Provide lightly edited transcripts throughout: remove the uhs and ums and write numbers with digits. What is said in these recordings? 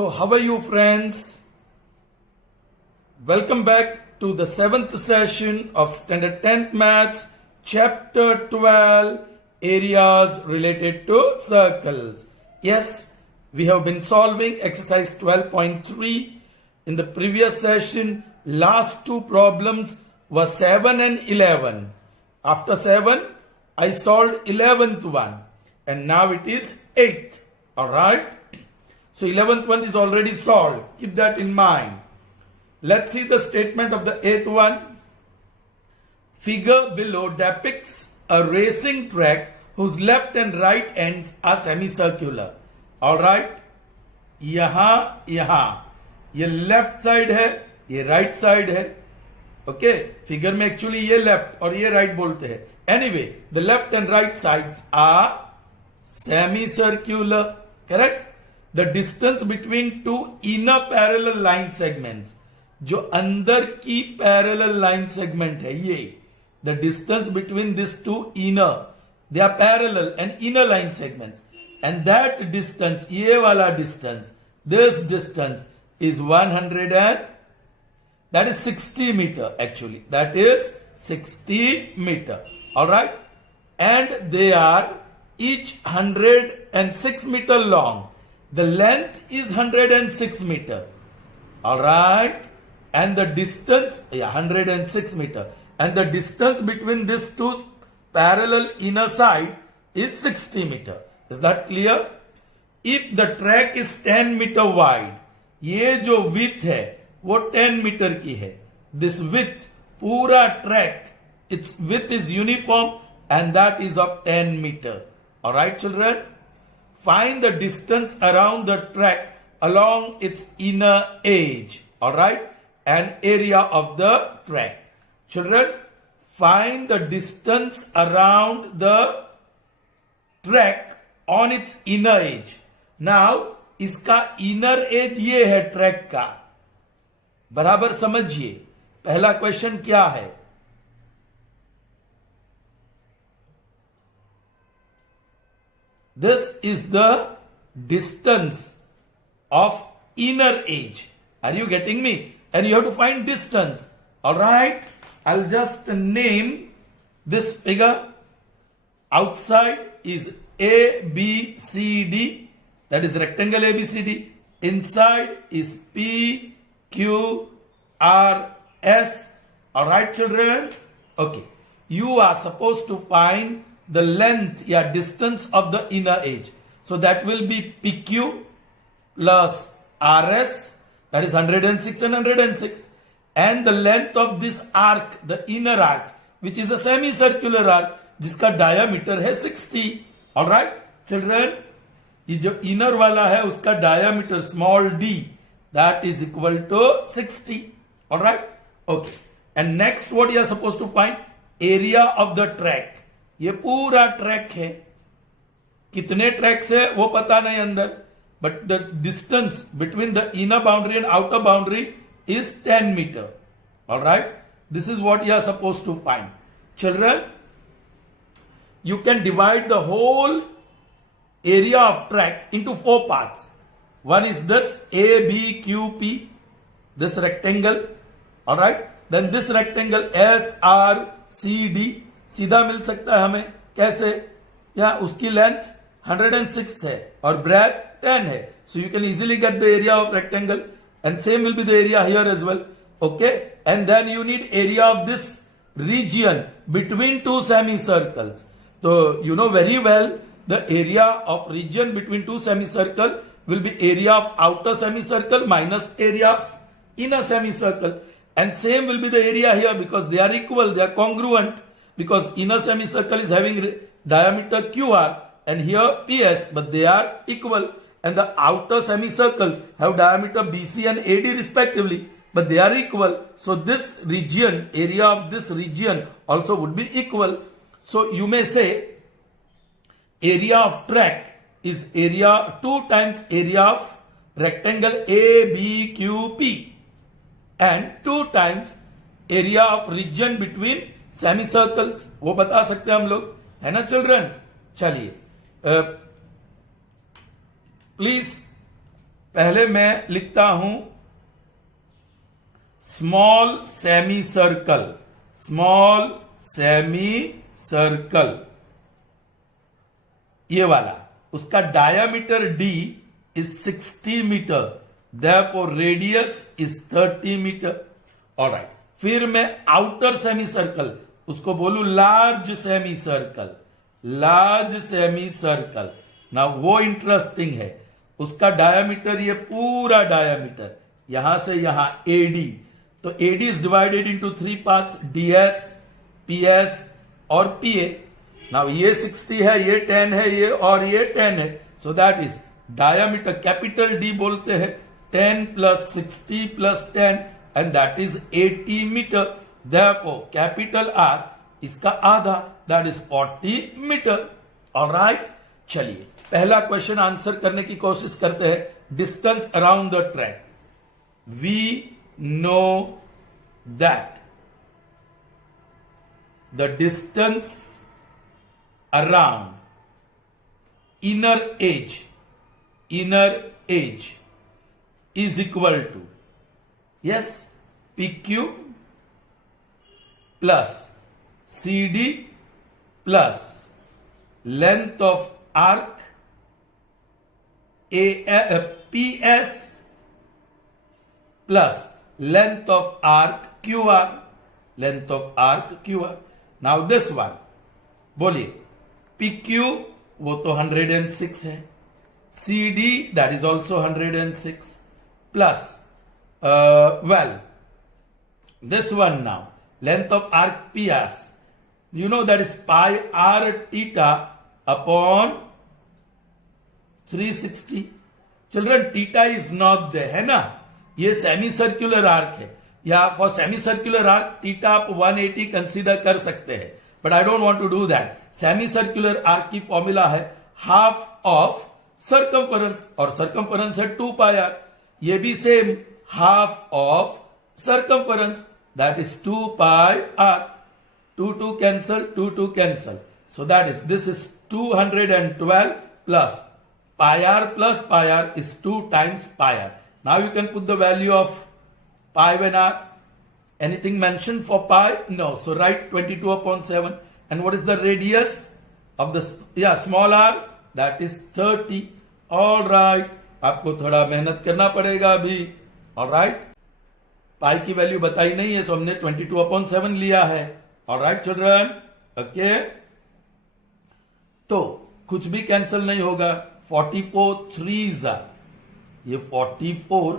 So, how are you, friends? Welcome back to the 7th session of Standard 10th Maths, Chapter 12, Areas Related to Circles. Yes, we have been solving exercise 12.3. In the previous session, last two problems were 7 and 11. After 7, I solved 11th one. And now it is 8th. Alright? So 11th one is already solved. Keep that in mind. Let's see the statement of the 8th one. Figure below depicts a racing track whose left and right ends are semicircular. Alright? यहाँ ये left side है, ये right side है. Okay, figure में actually ये left और ये right बोलते हैं. Anyway, the left and right sides are semicircular. Correct? The distance between two inner parallel line segments, जो अंदर की parallel line segment है ये, the distance between these two inner, they are parallel and inner line segments, and that distance, ये वाला distance, this distance is 100 and that is 60 meter actually. That is 60 meter. Alright? And they are each 106 meter long. The length is 106 meter. Alright? And the distance, 106 meter. And the distance between these two parallel inner side is 60 meter. Is that clear? If the track is 10 meter wide, ये जो width है वो 10 metre की है. This width, पूरा track, its width is uniform and that is of 10 meter. Alright, children? Find the distance around the track along its inner edge. Alright? And area of the track. Children, find the distance around the track on its inner edge. Now, इसका inner edge ये है track का. बराबर समझिए. पहला question क्या है? This is the distance of inner edge. Are you getting me? And you have to find distance. Alright? I'll just name this figure. Outside is ABCD. That is rectangle ABCD. Inside is PQRS. Alright, children? Okay. You are supposed to find the length, distance of the inner edge. So that will be PQ plus RS, that is 106 and 106. And the length of this arc, the inner arc, which is a semicircular arc, जिसका diameter है 60. Alright, children? ये जो inner वाला है उसका diameter small d, that is equal to 60. Alright? Okay. And next what you are supposed to find? Area of the track. ये पूरा track है. कितने ट्रैक्स है वो पता नहीं अंदर, but the distance between the inner boundary and outer boundary is 10 metre. Alright, this is what you are suppose to find. Children, you can divide the whole area of track into 4 parts. One is this ABQP, this rectangle. Alright, then this rectangle SRCD. सीधा मिल सकता है हमें. कैसे? या उसकी length 106 है और breadth 10 है. So you can easily get the area of rectangle, and same will be the area here as well. Okay, and then you need area of this region between two semicircles. So you know very well the area of region between two semicircle will be area of outer semicircle minus area of inner semicircle, and same will be the area here because they are equal, they are congruent, because inner semicircle is having diameter QR and here PS, but they are equal, and the outer semicircles have diameter BC and AD respectively, but they are equal. So this region, area of this region also would be equal. So you may say area of track is area 2 times area of rectangle ABQP and 2 times area of region between semicircles. वो बता सकते हैं हम लोग, है ना children? चलिए, please पहले मैं लिखता हूं small semi circle, small semi circle, ये वाला, उसका diameter d is 60 metre, therefore radius is 30 metre. Alright, फिर मैं आउटर सेमी सर्कल, उसको बोलू large semi circle, large semi circle. ना वो इंटरेस्टिंग है, उसका डायामीटर, ये पूरा डायामीटर यहां से यहां AD, तो AD is divided into 3 parts, DS, PS और PA. नाउ ये 60 है, ये 10 है, ये और ये 10 है, so that is diameter, capital D बोलते हैं, 10 plus 60 plus 10 and that is 80 metre. Therefore capital R इसका आधा, दैट इज 40 मीटर. ऑलराइट, चलिए पहला क्वेश्चन आंसर करने की कोशिश करते हैं. Distance around the track. We know that the distance around inner edge is equal to, yes, PQ plus CD plus length of arc PS plus length of arc QR, length of arc QR. Now this one, बोलिए PQ वो तो 106 है, CD that is also 106 plus well this one now, length of arc PS, you know that is pi r theta upon 360. Children, theta is not there, है ना, ये semi circular arc है, या for semi circular arc theta आप 180 consider कर सकते हैं, but I don't want to do that. Semi circular arc की फॉर्मूला है हाफ ऑफ सर्कमफरेंस, और सर्कमफरेंस है 2 पाई आर. ये भी same, half of circumference, that is 2 pi r. 2 cancel, 2 cancel, so that is, this is 212 plus pi r is 2 times pi r. Now you can put the value of pi when r. Anything mentioned for pi? No. So write 22 upon 7. And what is the radius of the small r? That is 30. All right. आपको थोड़ा मेहनत करना पड़ेगा अभी. All right. पाई की value बताई नहीं है, सो हमने 22 upon 7 लिया है. All right children. Okay. तो कुछ भी कैंसिल नहीं होगा. 44 3s are, ये 44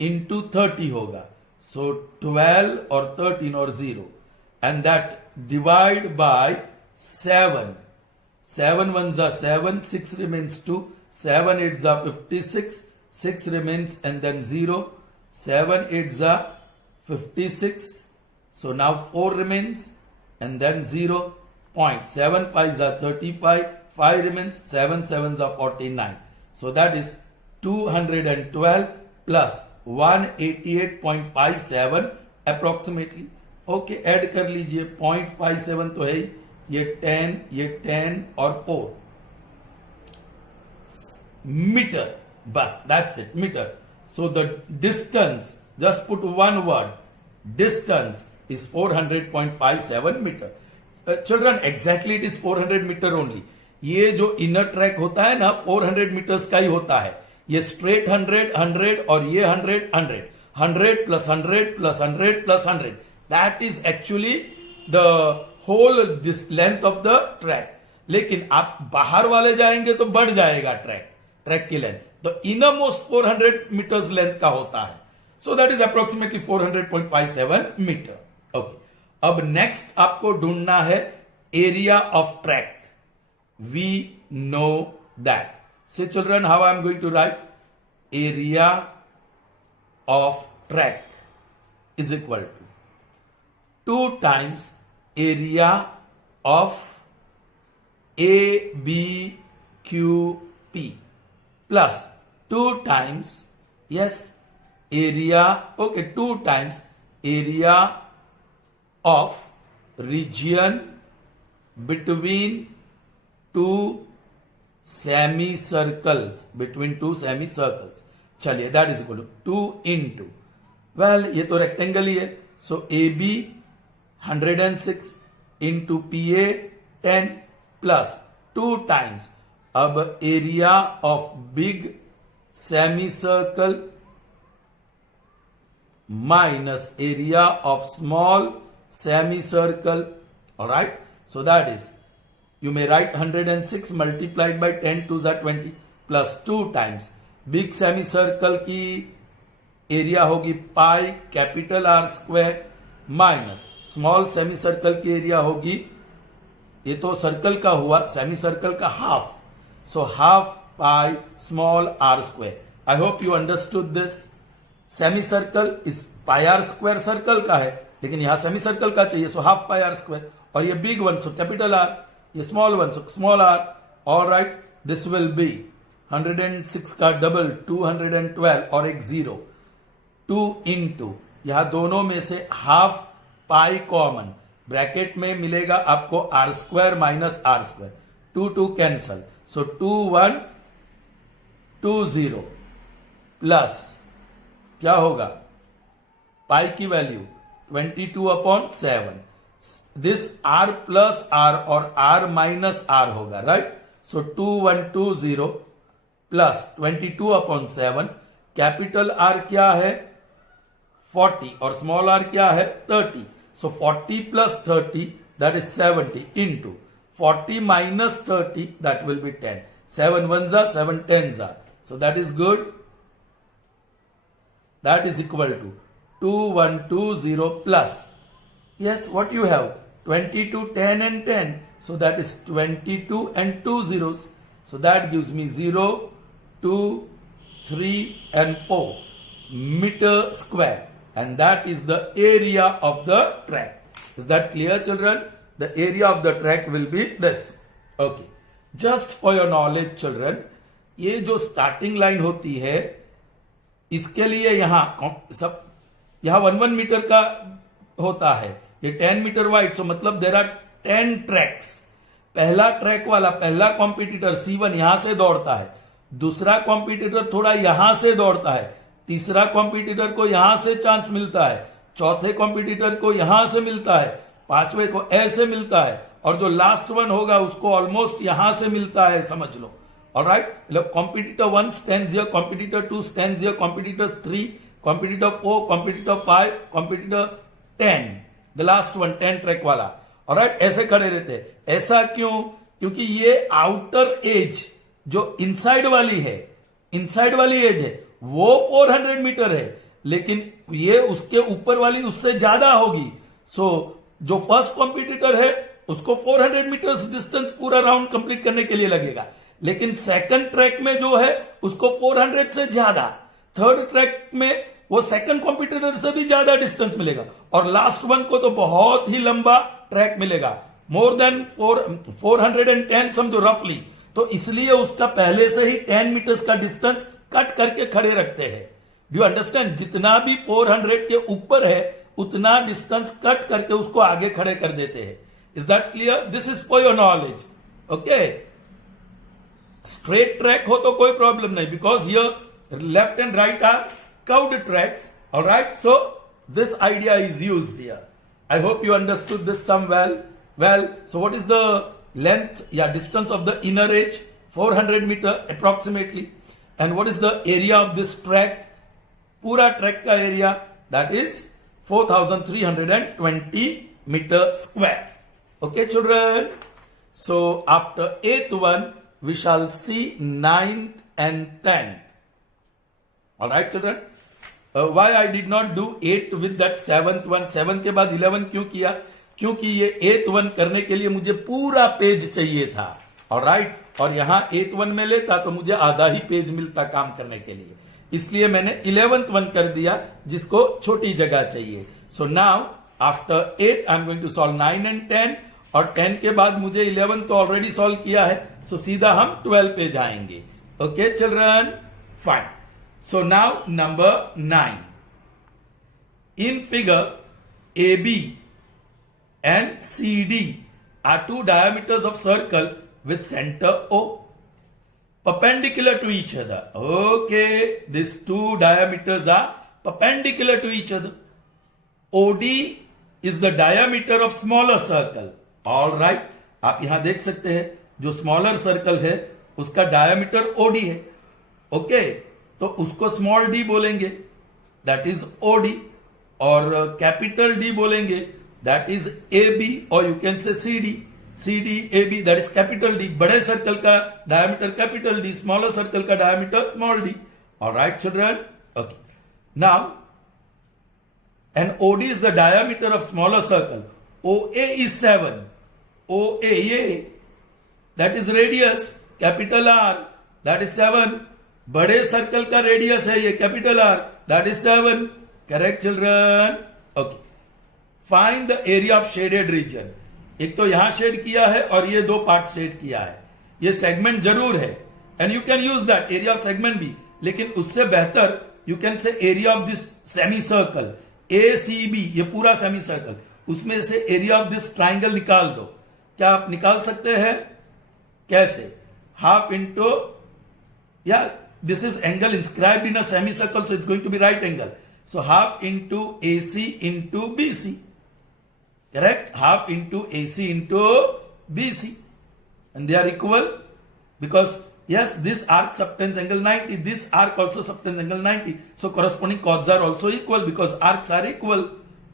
इंटू 30 होगा, सो 12 और 13 और 0, and that divide by 7. 7 1s are 7, 6 remains 2, 7 8s are 56, 6 remains and then 0, 7 8s are 56, so now 4 remains and then 0, point 7 5s are 35, 5 remains, 7 7s are 49. So that is 212 plus 188.57 approximately. Okay, add कर लीजिए, 0.57 तो है, ये 10 और 4 metre, बस, that's it, metre. So the distance, just put one word, distance is 400.57 meter. Children, exactly it is 400 meter only. ये जो inner track होता है ना, 400 मीटर्स का ही होता है. ये स्ट्रेट 100 और ये 100 plus 100 plus 100 plus 100, that is actually the whole this length of the track. लेकिन आप बाहर वाले जाएंगे तो बढ़ जाएगा ट्रैक की लेंथ, तो इनर मोस्ट 400 मीटर्स लेंथ का होता है. So that is approximately 400.57 metre. Okay, अब नेक्स्ट आपको ढूंढना है area of track. We know that. Say children, how I am going to write? Area of track is equal to 2 times area of ABQP plus 2 times, yes, area, okay, 2 times area of region between 2 semicircles, between two semicircles. चलिए, that is equal to 2 into, well ये तो rectangle ही है, so AB 106 into PA 10 plus 2 times, अब area of big semicircle minus area of small semicircle. All right, so that is, you may write 106 multiplied by 10 to the 20 plus 2 times big semicircle की area होगी pi capital r square minus small semicircle की area होगी, ये तो circle का हुआ, semicircle का half, so half pi small r square. I hope you understood this. Semi circle is pi are square circle का है, लेकिन यहां सेमी सर्कल का चाहिए, so half pi are square, और ये big one so capital R, ये small one so small R. All right, this will be 106 का डबल 212 और एक 0, 2 इंटू, यहां दोनों में से हाफ पाई कॉमन, ब्रैकेट में मिलेगा आपको r square minus r square, 2 2 cancel, so 2 1 2 0 plus क्या होगा पाई की value 22/7, this r plus r और आर माइनस आर होगा, right. So 2120 plus 22/7, capital r क्या है 40 और स्मॉल आर क्या है 30, so 40 plus 30 that is 70 into 40 minus 30 that will be 10. 7 ones are 7 tens are. So that is good. That is equal to 2120 plus. Yes, what you have? 22, 10 and 10. So that is 22 and 2 zeros. So that gives me 0, 2, 3 and 4 meter square. And that is the area of the track. Is that clear, children? The area of the track will be this. Okay. Just for your knowledge, children, ये जो starting line होती है, इसके लिए यहां सब यहां 1 metre का होता है, ये 10 मीटर वाइड, सो मतलब देर आर 10 ट्रैक्स. पहला ट्रैक वाला पहला कॉम्पिटिटर C1 यहां से दौड़ता है, दूसरा कॉम्पिटिटर थोड़ा यहां से दौड़ता है, तीसरा कॉम्पिटिटर को यहां से चांस मिलता है, चौथे कॉम्पिटिटर को यहां से मिलता है, पांचवे को ऐसे मिलता है, और जो लास्ट वन होगा उसको ऑलमोस्ट यहां से मिलता है, समझ लो. Alright, competitor 1 stands here, competitor 2 stands here, competitor 3, competitor 4, competitor 5, competitor 10, the last one 10 track वाला. ऑलराइट, ऐसे खड़े रहते हैं. ऐसा क्यों? क्योंकि ये आउटर एज जो इनसाइड वाली है, इनसाइड वाली एज है, वो 400 मीटर है, लेकिन ये उसके ऊपर वाली उससे ज्यादा होगी. सो जो फर्स्ट कॉम्पिटिटर है उसको 400 मीटर्स डिस्टेंस पूरा राउंड कंप्लीट करने के लिए लगेगा, लेकिन सेकंड ट्रैक में जो है उसको 400 से ज्यादा, थर्ड ट्रैक में वो सेकंड कॉम्पिटिटर से भी ज्यादा डिस्टेंस मिलेगा, और लास्ट वन को तो बहुत ही लंबा ट्रैक मिलेगा, मोर देन 410 समझो रफली. तो इसलिए उसका पहले से ही 10 मीटर्स का डिस्टेंस कट करके खड़े रखते हैं. Do you understand? जितना भी 400 के ऊपर है उतना डिस्टेंस कट करके उसको आगे खड़े कर देते हैं. Is that clear? This is for your knowledge. Okay, straight track हो तो कोई प्रॉब्लम नहीं, because here left and right are curved tracks. Alright, so this idea is used here. I hope you understood this some well. So what is the length या distance of the inner edge? 400 meter approximately. And what is the area of this track? पूरा track का area that is 4320 meter square. Okay, children? So after 8th one, we shall see 9th and 10th. All right, children? Why I did not do 8th with that 7th one? 7 के बाद 11 क्यों किया? क्योंकि ये 8th one करने के लिए मुझे पूरा पेज चाहिए था. All right? और यहां 8th one में लेता तो मुझे आधा ही पेज मिलता काम करने के लिए, इसलिए मैंने 11th वन कर दिया जिसको छोटी जगह चाहिए. So now after 8 I am going to solve 9 and 10, और 10 के बाद मुझे 11 तो ऑलरेडी सॉल्व किया है, सो सीधा हम 12 पे जाएंगे. Okay children, fine. So now number 9. In figure AB and CD are two diameters of circle with center O. perpendicular to each other. Okay, these two diameters are perpendicular to each other. OD is the diameter of smaller circle. All right, आप यहां देख सकते हैं जो smaller circle है उसका diameter OD है. Okay, तो उसको स्मॉल d बोलेंगे, दैट इज OD, और कैपिटल D बोलेंगे, दैट इज AB, और you can say CD AB, that is capital D. बड़े सर्कल का diameter capital D, smaller circle का diameter small d. Alright children, okay. Now and OD is the diameter of smaller circle. OA is 7. OA, that is radius, capital R, that is 7. बड़े circle का radius है ये, capital R, that is 7. Correct children? Okay. Find the area of shaded region. एक तो यहां shade किया है और ये दो पार्ट शेड किया है. ये सेगमेंट जरूर है and you can use that area of segment भी, लेकिन उससे बेहतर यू कैन से area of this semi circle ACB, ये पूरा सेमी सर्कल, उसमें से एरिया ऑफ दिस ट्राइंगल निकाल दो. क्या आप निकाल सकते हैं? कैसे? हाफ इंटू, या this is angle inscribed in a semi circle, so it's going to be right angle. So half into AC into BC. Correct? Half into AC into BC. And they are equal because yes, this arc subtends angle 90, this arc also subtends angle 90. So corresponding chords are also equal because arcs are equal.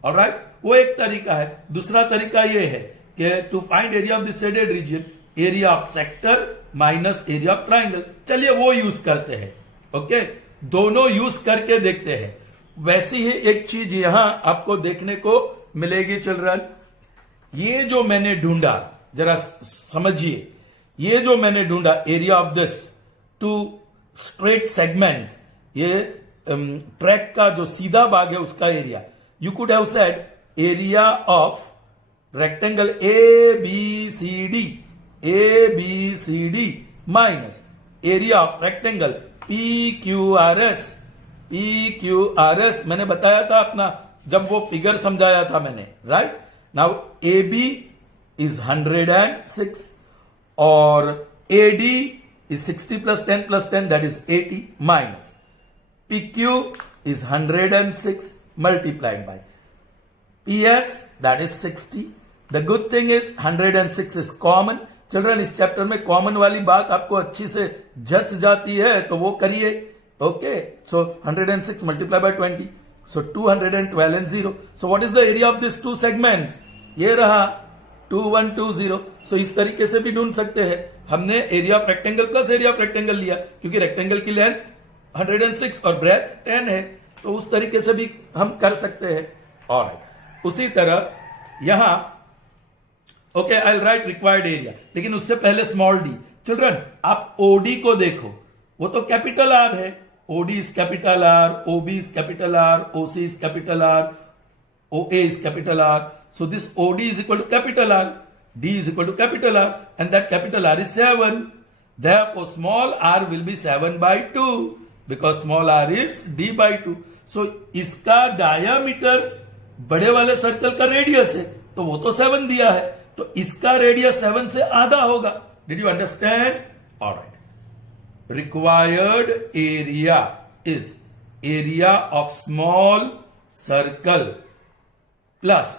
Alright? वो एक तरीका है. दूसरा तरीका ये है कि to find area of the shaded region, area of sector minus area of triangle. चलिए वो यूज करते हैं. ओके, दोनों यूज करके देखते हैं. वैसी ही एक चीज यहां आपको देखने को मिलेगी चिल्ड्रन. ये जो मैंने ढूंढा, जरा समझिए, ये जो मैंने ढूंढा area of this two straight segments, ये ट्रैक का जो सीधा भाग है उसका area, you could have said area of rectangle ABCD minus area of rectangle PQRS. मैंने बताया था अपना जब वो फिगर समझाया था मैंने, राइट. नाउ AB इज 106 और AD is 60 plus 10 plus 10, that is 80 minus PQ is 106 multiplied by PS, that is 60. The good thing is 106 is common. Children, इस चैप्टर में कॉमन वाली बात आपको अच्छी से जच जाती है तो वो करिए. Okay, so 106 multiplied by 20, so 212 and 0. So what is the area of these two segments? ये रहा 2120. So इस तरीके से भी ढूंढ सकते हैं. हमने area of rectangle plus area of rectangle लिया क्योंकि रेक्टेंगल की लेंथ 106 और ब्रेथ 10 है, तो उस तरीके से भी हम कर सकते हैं. ऑलराइट, उसी तरह यहां okay, I will write required area, लेकिन उससे पहले स्मॉल d. चिल्ड्रन, आप OD को देखो, वो तो कैपिटल R है. OD is capital R, OB is capital R, OC is capital R, OA is capital R. So this OD is equal to capital R, D is equal to capital R, and that capital R is 7. Therefore, small r will be 7 by 2 because small r is D by 2. So इसका diameter बड़े वाले circle का radius है, तो वो तो 7 दिया है, तो इसका रेडियस 7 से आधा होगा. Did you understand? All right. Required area is area of small circle plus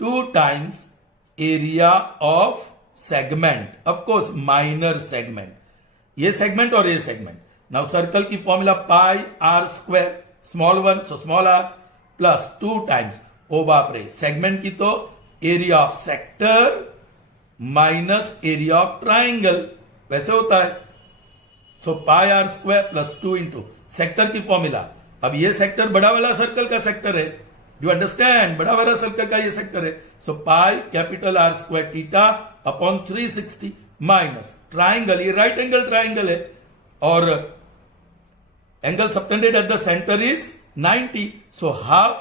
2 times area of segment, of course minor segment. ये segment और ये segment. Now circle की formula pi r square, small one so small r plus 2 times, ओ बाप रे, segment की तो area of sector minus area of triangle, वैसे होता है. So pi are square plus 2 into sector की फॉर्मूला. अब ये सेक्टर बड़ा वाला सर्कल का सेक्टर है, यू अंडरस्टैंड, बड़ा वाला सर्कल का ये सेक्टर है. So pi capital R square theta upon 360 minus triangle, ये राइट एंगल ट्राइंगल है और angle subtended at the centre is 90, so half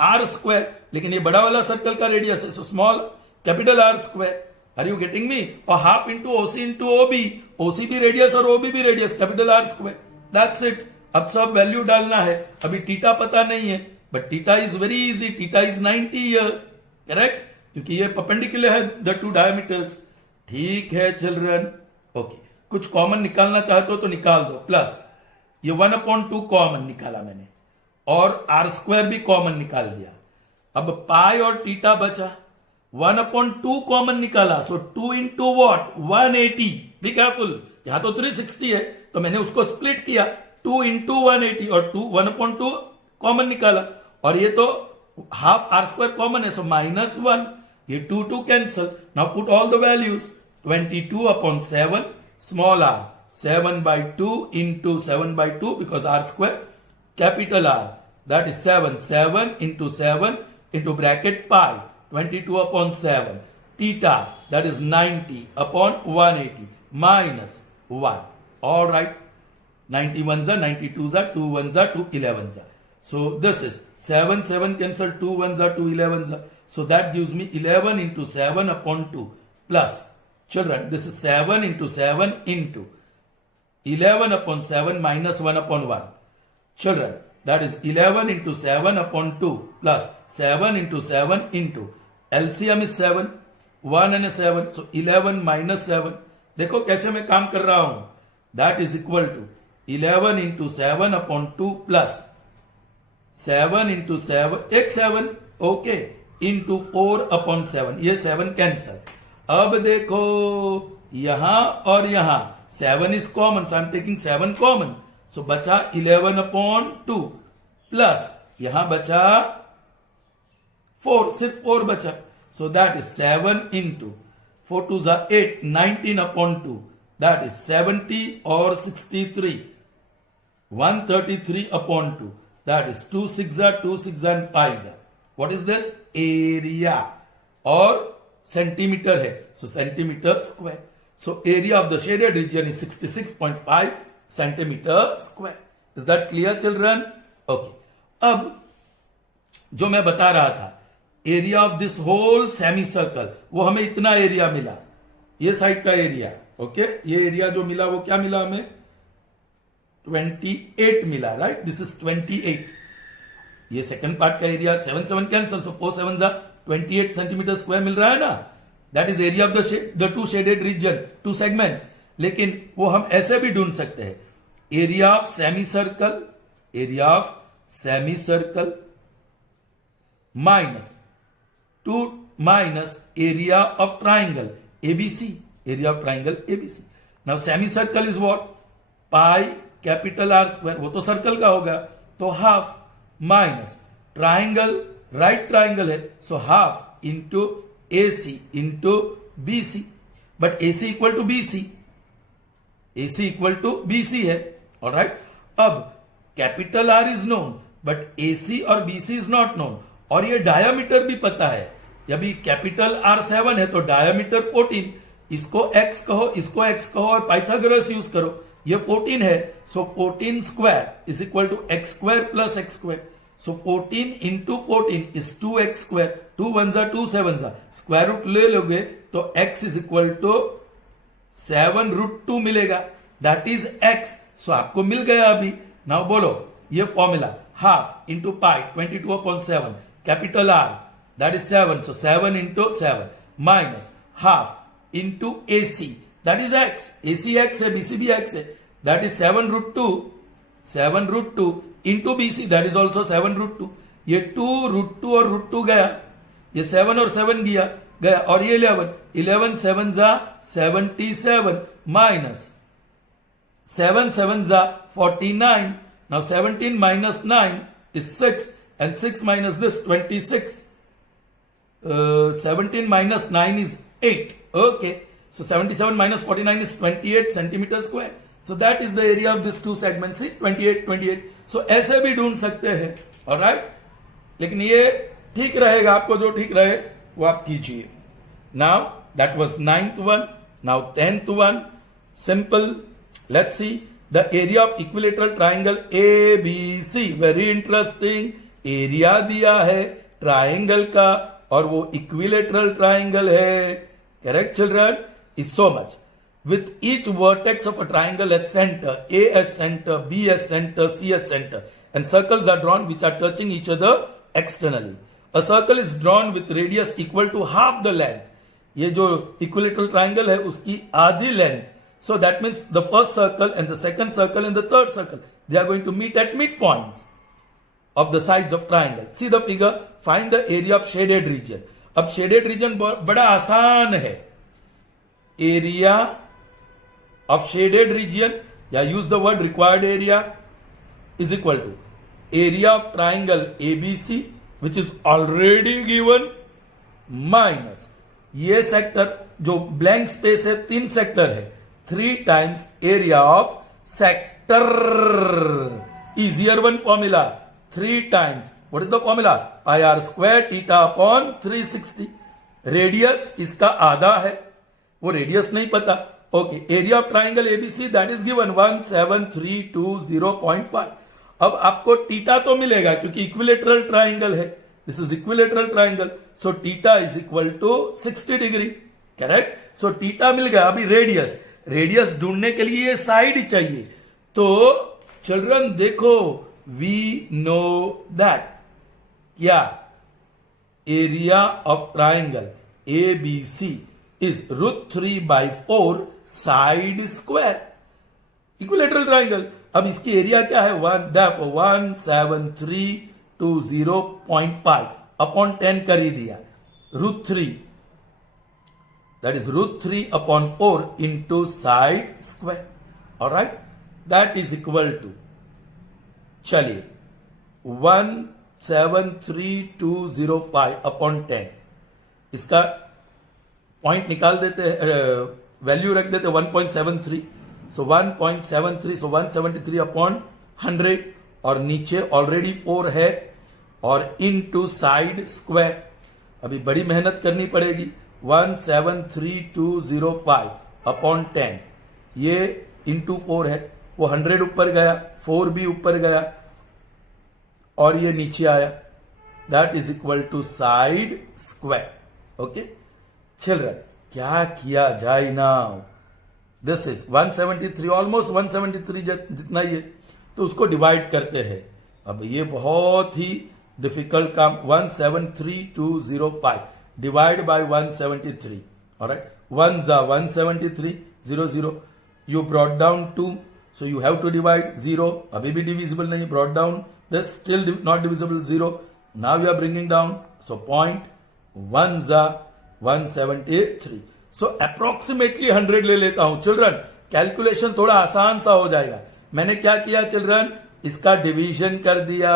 R square, लेकिन ये बड़ा वाला सर्कल का रेडियस है, so small capital R square. Are you getting me? और half into OC into OB, OC भी रेडियस और OB भी radius, capital R square. That's it. अब सब वैल्यू डालना है. अभी थीटा पता नहीं है, but theta is very easy. Theta is 90 here, correct, क्योंकि ये परपेंडिकुलर है द टू डायमीटर्स. ठीक है चिल्ड्रन. ओके, कुछ कॉमन निकालना चाहते हो तो निकाल दो, प्लस ये 1/2 कॉमन निकाला मैंने और आर स्क्वायर भी कॉमन निकाल दिया। अब पाई और थीटा बचा, 1/2 कॉमन निकाला, सो 2 इंटू वॉट 180। बी केयरफुल, यहां तो 360 है तो मैंने उसको स्प्लिट किया, 2 इंटू 180 और 1/2 कॉमन निकाला, और ये तो हाफ आर स्क्वायर कॉमन है, सो -1, ये 2 cancel. Now put all the values, 22/7 small r 7/2 into 7/2 because r square, capital r that is 7 into 7 into bracket pi 22/7, theta that is 90/180 minus 1. All right, 90 ones are 92s are 2 ones are 2 11s are. So this is 7 cancel, 2 ones are 2 11s are. So that gives me 11 into 7/2 plus, children, this is 7 into 7 into 11/7 minus 1/1. Children, that is 11 into 7/2 plus 7 into 7 into LCM is 7, 1 and a 7, so 11 minus 7. देखो कैसे मैं काम कर रहा हूं, that is equal to 11 into 7/2 plus 7 into 7, एक 7, okay, into 4/7, ये 7 cancel. अब देखो यहां और यहां 7 is common, so I'm taking 7 common, so बचा 11/2 plus यहां बचा 4, सिर्फ 4 बचा, so that is 7 into 4 2s are 8, 19/2, that is 70 or 63, 133/2, that is 2 6 are 2 6 and 5 are. What is this? Area, और centimeter है, so centimeter square. So area of the shaded region is 66.5 centimeter square. Is that clear, children? Okay. अब जो मैं बता रहा था, area of this whole semi circle, वो हमें इतना एरिया मिला, ये साइड का एरिया, ओके, ये एरिया जो मिला वो क्या मिला हमें, 28 मिला, राइट, दिस इज 28। ये सेकंड पार्ट का एरिया 7 कैंसल, सो 4 7 28 सेंटीमीटर स्क्वायर मिल रहा है ना, that is area of the two shaded region, 2 segments. लेकिन वो हम ऐसे भी ढूंढ सकते हैं, area of semi circle, area of semi circle minus 2 minus area of triangle ABC, area of triangle ABC. Now semi circle is what? Pi capital R square, वो तो सर्कल का होगा, तो half minus triangle, right triangle है, so half into AC into BC, but AC equal to BC, AC equal to BC है, alright। अब capital R is known, but AC और BC is not known, और ये diameter भी पता है, यदि कैपिटल R 7 है तो डायामीटर 14, इसको x कहो, इसको x कहो और पाइथागोरस यूज करो, ये 14 है, so 14 square is equal to x square plus x square, so 14 into 14 is 2x square, 2 1s are 2 7s are, square root ले लोगे तो x इज इक्वल टू 7√2 मिलेगा, दैट इज x, सो आपको मिल गया अभी। नाउ बोलो ये formula, half into pi 22/7, capital R that is 7, so 7 into 7 minus half into AC, that is x, AC x है, BC भी x है, that is 7√2 into BC, that is also 7√2, ये 2√2 और √2 गया, ये 7 और 7 गया और ये 11 7s are 77 minus 7 7s are 49, now 17 minus 9 is 6 and 6 minus this 26, 17 minus 9 is 8, okay, so 77 minus 49 is 28 centimeter square, so that is the area of this two segments, see 28, so ऐसे भी ढूंढ सकते हैं, alright, लेकिन ये ठीक रहेगा, आपको जो ठीक रहे वो आप कीजिए। Now that was 9th one, now 10th one, simple, let's see the area of equilateral triangle ABC, very interesting, area दिया है ट्राइंगल का और वो इक्विलेटरल ट्राइंगल है, correct children, is so much, with each vertex of a triangle as center, A as center, B as center, C as center, and circles are drawn which are touching each other externally. A circle is drawn with radius equal to half the length. ये जो equilateral triangle है उसकी आधी length So that means the first circle and the second circle and the third circle, they are going to meet at midpoints of the sides of triangle. See the figure, find the area of shaded region. अब shaded region बड़ा आसान है. Area of shaded region, या use the word required area, is equal to area of triangle ABC, which is already given, minus ये sector जो blank space है, 3 sector है, 3 times area of sector. Easier one formula, 3 times. What is the formula? Pi r square theta upon 360. Radius इसका आधा है, वो radius नहीं पता. Okay, area of triangle ABC that is given 17320.5. अब आपको टीटा तो मिलेगा क्योंकि इक्विलेटरल ट्राइंगल है. This is equilateral triangle, so theta is equal to 60 degree. Correct. So theta मिल गया. अभी रेडियस ढूंढने के लिए ये साइड ही चाहिए. तो चिल्ड्रन देखो, वी नो दैट क्या area of triangle ABC is √3/4 side square. Equilateral triangle. अब इसकी एरिया क्या है? 17320.5 अपॉन 10 कर ही दिया. √3, that is √3/4 into side square. All right, that is equal to, चलिए 17320.5 अपॉन 10. इसका पॉइंट निकाल देते, वैल्यू रख देते 1.73. सो 1.73, सो 173 अपॉन 100, और नीचे ऑलरेडी 4 है, और इनटू साइड स्क्वायर. अभी बड़ी मेहनत करनी पड़ेगी. 17320.5 अपॉन 10, ये इंटू 4 है, वो 100 ऊपर गया, 4 भी ऊपर गया, और ये नीचे आया. That is equal to side square. Okay children, क्या किया जाए नाउ? दिस इज 173, ऑलमोस्ट 173 जितना ही है, तो उसको डिवाइड करते हैं. अब ये बहुत ही डिफिकल्ट काम. 17320.5 डिवाइड बाय 173. ऑलराइट, 1 जा 173, 0 0. You brought down 2, so you have to divide 0. अभी भी डिविजिबल नहीं, brought down this still not divisible, 0. Now you are bringing down, so 0.1 za 173. so approximately 100 ले लेता हूं. चिल्ड्रन, कैलकुलेशन थोड़ा आसान सा हो जाएगा. मैंने क्या किया चिल्ड्रन? इसका डिवीजन कर दिया.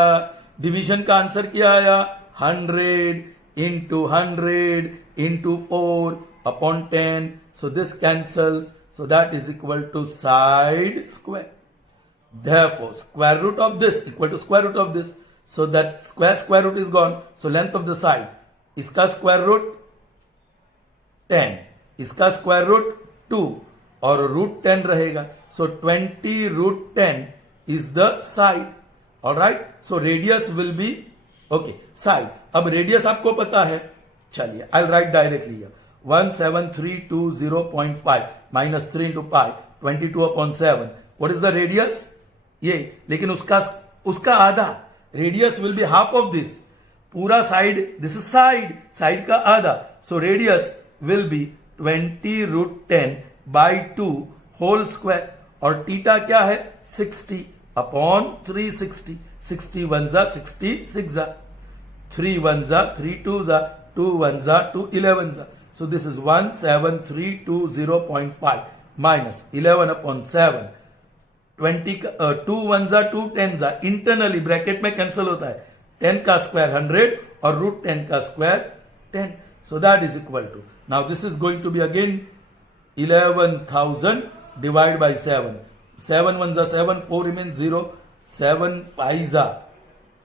डिवीजन का आंसर क्या आया? 100 into 100 into 4 upon 10. so this cancels, so that is equal to side square. Therefore, square root of this equal to square root of this. So that square root is gone. So length of the side, इसका square root 10, इसका square root 2, और root 10 रहेगा. So 20√10 is the side. Alright. So radius will be, okay, side. अब radius आपको पता है. चलिए, I'll write directly here. 17320.5 minus 3 into pi, 22/7. What is the radius? ये, लेकिन उसका आधा. Radius will be half of this. पूरा साइड, दिस इज साइड का आधा. So radius will be 20√10/2 whole square. और टीटा क्या है? 60 अपॉन 360. 60 1 जा 66 जा, 3 1 जा 3 2 जा, 2 1 जा 2 11 जा. So this is 17320.5 minus 11/7. 2 1 जा 2 10 जा, इंटरनली ब्रैकेट में कैंसिल होता है. 10 का स्क्वायर 100 और √10 का square 10. So that is equal to, now this is going to be again 11,000 divide by 7. 7 1 जा 7, 4 रिमेन्स 0, 7 5 जा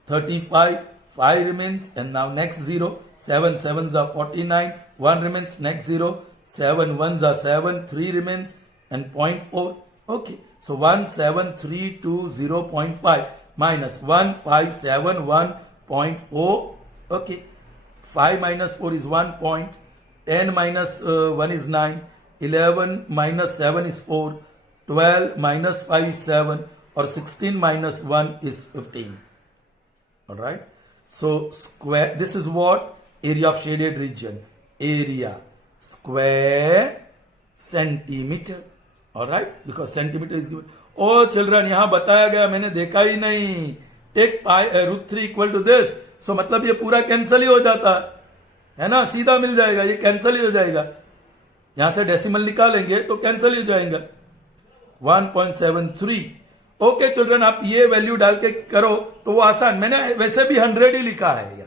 35, 5 remains, and now next 0. 7 7 जा 49, 1 remains, next 0. 7 1 जा 7, 3 remains, and 0.4. Okay. So 17320.5 minus 1571.4. Okay. 5 minus 4 is 1 point. 10 minus 1 is 9. 11 minus 7 is 4. 12 minus 5 is 7. Or 16 minus 1 is 15. Alright. So square, this is what? Area of shaded region. Area square centimeter. Alright, because centimetre is given. Oh children, यहां बताया गया, मैंने देखा ही नहीं. Take √3 equal to this. So मतलब ये पूरा कैंसल ही हो जाता है ना, सीधा मिल जाएगा, ये कैंसल ही हो जाएगा. यहां से डेसिमल निकालेंगे तो कैंसल ही हो जाएगा. 1.73. ओके चिल्ड्रन, आप ये वैल्यू डाल के करो तो वो आसान. मैंने वैसे भी 100 ही लिखा है, या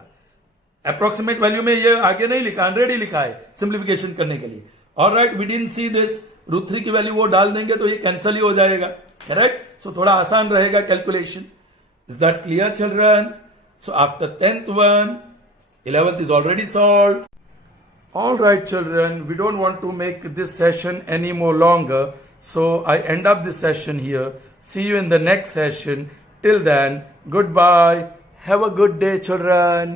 अप्रोक्सीमेट वैल्यू में ये आगे नहीं लिखा, 100 ही लिखा है सिंप्लीफिकेशन करने के लिए. Alright, we didn't see this. √3 की वैल्यू वो डाल देंगे तो ये कैंसल ही हो जाएगा. करेक्ट. सो थोड़ा आसान रहेगा calculation. Is that clear children? So after 10th one, 11th is already solved. All right children, we don't want to make this session any more longer, so I end up this session here. See you in the next session. Till then, goodbye. Have a good day children.